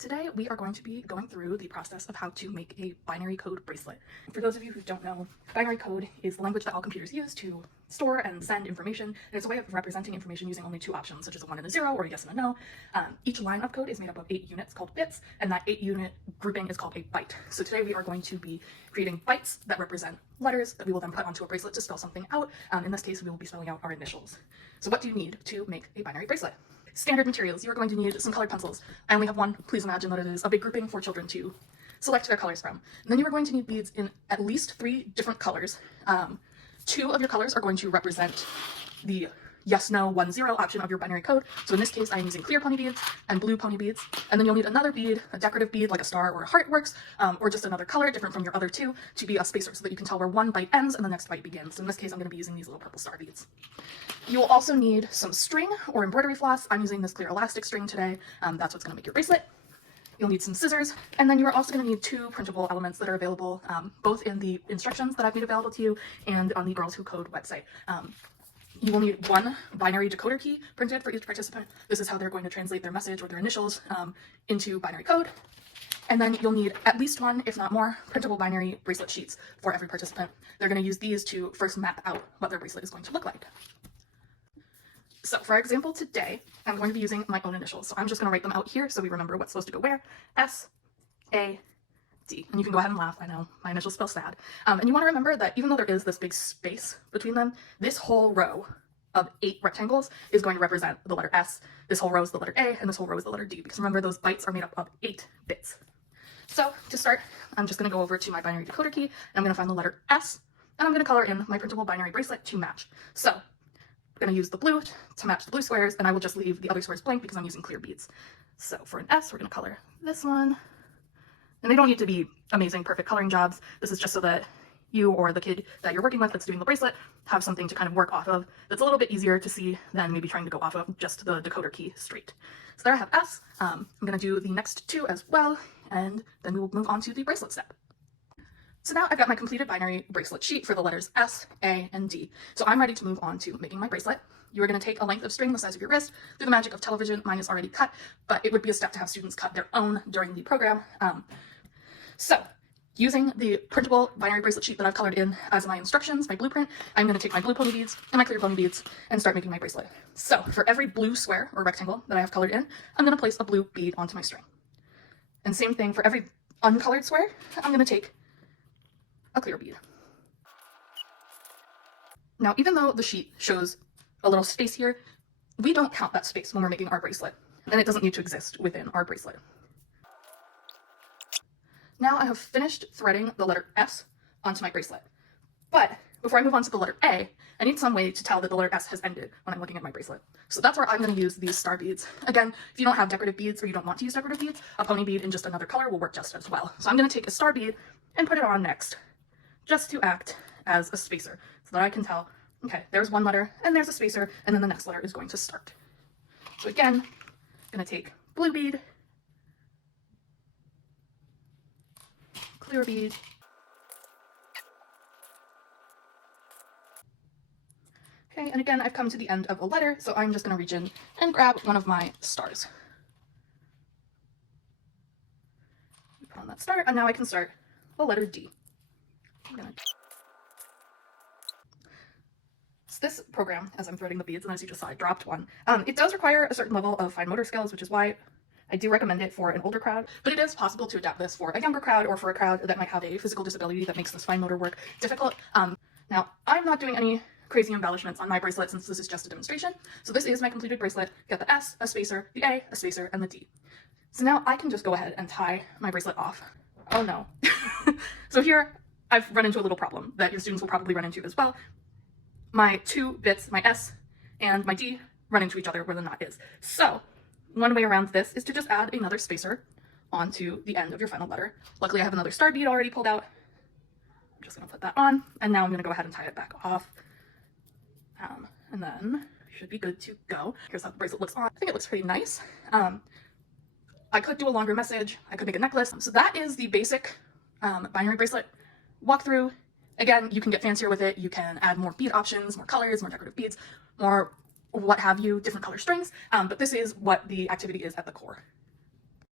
Today we are going to be going through the process of how to make a binary code bracelet. For those of you who don't know, binary code is the language that all computers use to store and send information, and it's a way of representing information using only two options, such as a 1 and a 0 or a yes and a no. Each line of code is made up of 8 units called bits, and that 8-unit grouping is called a byte. So today we are going to be creating bytes that represent letters that we will then put onto a bracelet to spell something out. In this case, we will be spelling out our initials. So what do you need to make a binary bracelet? Standard materials. You are going to need some colored pencils. I only have one. Please imagine that it is a big grouping for children to select their colors from. And then you are going to need beads in at least 3 different colors. 2 of your colors are going to represent the yes, no, 1, 0 option of your binary code. So in this case, I'm using clear pony beads and blue pony beads. And then you'll need another bead, a decorative bead like a star or a heart works, or just another color different from your other 2 to be a spacer so that you can tell where one byte ends and the next byte begins. So in this case, I'm going to be using these little purple star beads. You will also need some string or embroidery floss. I'm using this clear elastic string today. That's what's going to make your bracelet. You'll need some scissors, and then you're also going to need 2 printable elements that are available both in the instructions that I've made available to you and on the Girls Who Code website. You will need 1 binary decoder key printed for each participant. This is how they're going to translate their message or their initials into binary code. And then you'll need at least 1, if not more, printable binary bracelet sheets for every participant. They're going to use these to first map out what their bracelet is going to look like. So for our example today, I'm going to be using my own initials. So I'm just going to write them out here so we remember what's supposed to go where. S, A, D. And you can go ahead and laugh. I know, my initials spell sad. And you want to remember that even though there is this big space between them, this whole row of 8 rectangles is going to represent the letter S. This whole row is the letter A, and this whole row is the letter D, because remember, those bytes are made up of 8 bits. So to start, I'm just going to go over to my binary decoder key, and I'm going to find the letter S, and I'm going to color in my printable binary bracelet to match. So I'm going to use the blue to match the blue squares, and I will just leave the other squares blank because I'm using clear beads. So for an S, we're going to color this one. And they don't need to be amazing, perfect coloring jobs. This is just so that you or the kid that you're working with that's doing the bracelet have something to kind of work off of that's a little bit easier to see than maybe trying to go off of just the decoder key straight. So there I have S. I'm going to do the next 2 as well, and then we will move on to the bracelet step. So now I've got my completed binary bracelet sheet for the letters S, A, and D. So I'm ready to move on to making my bracelet. You are going to take a length of string the size of your wrist. Through the magic of television, mine is already cut, but it would be a step to have students cut their own during the program. So using the printable binary bracelet sheet that I've colored in as my instructions, my blueprint, I'm going to take my blue pony beads and my clear pony beads and start making my bracelet. So for every blue square or rectangle that I have colored in, I'm going to place a blue bead onto my string. And same thing for every uncolored square, I'm going to take a clear bead. Now, even though the sheet shows a little space here, we don't count that space when we're making our bracelet, and it doesn't need to exist within our bracelet. Now I have finished threading the letter S onto my bracelet, but before I move on to the letter A, I need some way to tell that the letter S has ended when I'm looking at my bracelet. So that's where I'm going to use these star beads. Again, if you don't have decorative beads or you don't want to use decorative beads, a pony bead in just another color will work just as well. So I'm going to take a star bead and put it on next, just to act as a spacer so that I can tell, okay, there's one letter and there's a spacer, and then the next letter is going to start. So again, I'm going to take blue bead, clear bead, okay, and again, I've come to the end of a letter, so I'm just going to reach in and grab one of my stars. Put on that star, and now I can start the letter D. So this program, as I'm threading the beads, and as you just saw, I dropped one. It does require a certain level of fine motor skills, which is why I do recommend it for an older crowd, but it is possible to adapt this for a younger crowd or for a crowd that might have a physical disability that makes this fine motor work difficult. Now, I'm not doing any crazy embellishments on my bracelet since this is just a demonstration. So this is my completed bracelet. Got the S, a spacer, the A spacer, and the D. So now I can just go ahead and tie my bracelet off. Oh no. So here I've run into a little problem that your students will probably run into as well. My 2 bits, my S and my D, run into each other where the knot is. So one way around this is to just add another spacer onto the end of your final letter. Luckily I have another star bead already pulled out. I'm just going to put that on, and now I'm going to go ahead and tie it back off. And then should be good to go. Here's how the bracelet looks on. I think it looks pretty nice. I could do a longer message. I could make a necklace. So that is the basic binary bracelet walkthrough. Again, you can get fancier with it. You can add more bead options, more colors, more decorative beads, more what have you, different color strings. But this is what the activity is at the core.